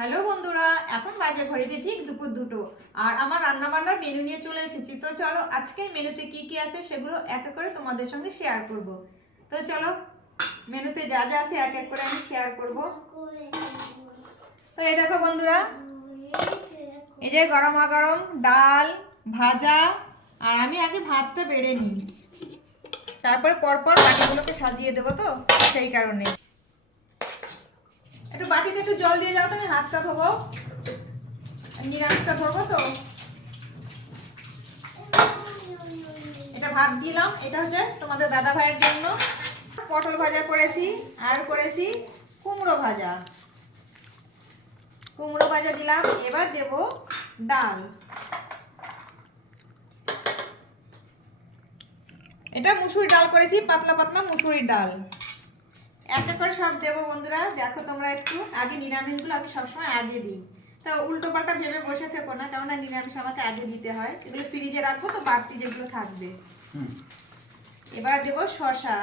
Hello বন্ধুরা, এখন বাজে ঘড়িতে ঠিক দুপুর 2টো আর আমার রান্না বান্নার মেনু নিয়ে চলে এসেছি। তো চলো আজকের মেনুতে কি কি আছে সেগুলো এক এক করে তোমাদের সঙ্গে শেয়ার করব। তো চলো মেনুতে যা যা আছে এক এক করে আমি শেয়ার করব। তো এই দেখো বন্ধুরা, এই যে গরমা গরম ডাল ভাজা, আর আমি আগে ভাতটা বেড়ে নিই, তারপর পরপর বাকিগুলোকে সাজিয়ে দেবো, তো সেই কারণে একটু বাটিতে একটু জল দিয়ে যাও, তো আমি হাতটা ধোবো, নিরামিষটা ধরবো। তো এটা ভাত দিলাম, এটা হচ্ছে তোমাদের দাদা ভাইয়ের জন্য। পটল ভাজা করেছি, আর করেছি কুমড়ো ভাজা। কুমড়ো ভাজা দিলাম, এবার দেব ডাল। এটা মুসুরি ডাল করেছি, পাতলা পাতলা মুসুরির ডাল। এক এক করে সব দেবো বন্ধুরা, দেখো তোমরা একটু। আগে নিরামিষগুলো আমি সবসময় আগে দিই, তো উল্টো পাল্টা ভেবে বসে থেকো না, কেননা নিরামিষ আমাকে আগে দিতে হয়। এগুলো ফ্রিজে রাখবো, তো বাড়তি যেগুলো থাকবে। এবার দেবো শসা,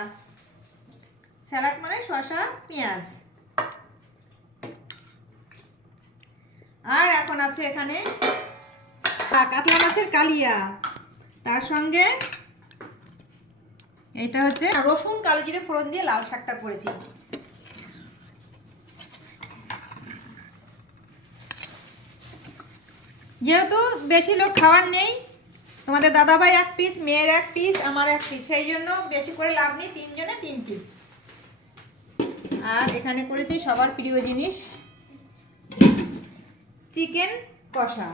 স্যালাড মানে শসা পেঁয়াজ। আর এখন আছে এখানে কাতলা মাছের কালিয়া, তার সঙ্গে এটা হচ্ছে রসুন কালো জিরে ফোড়ন দিয়ে লাল শাকটা করেছি। যেহেতু বেশি লোক খাওয়ার নেই, তোমাদের দাদাভাই 1 পিস, মেয়ের 1 পিস, আমার 1 পিস, সেই জন্য বেশি করে লাভ নেই, 3 জনে 3 পিস। আর এখানে করেছি সবার প্রিয় জিনিস, চিকেন কষা।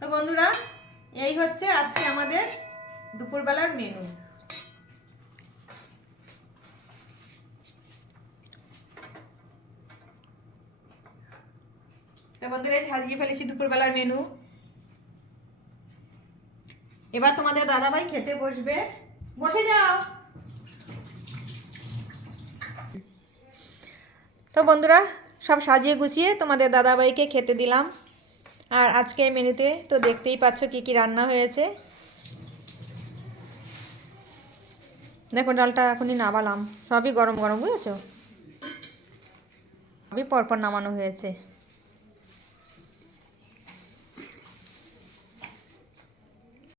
তো বন্ধুরা, এই হচ্ছে আজকে আমাদের দুপুরবেলার মেনু। তো বন্ধুরা, সাজিয়ে ফেলেছি দুপুরবেলার মেনু। এবার তোমাদের দাদাভাই খেতে বসবে, বসে যাও। তো বন্ধুরা, সব সাজিয়ে গুছিয়ে তোমাদের দাদাভাইকে খেতে দিলাম। আর আজকে মেনুতে তো দেখতেই পাচ্ছ কি কি রান্না হয়েছে। দেখো ডালটা এখনই নামালাম, সবই গরম গরম, বুঝেছো, সবই পরপর নামানো হয়েছে।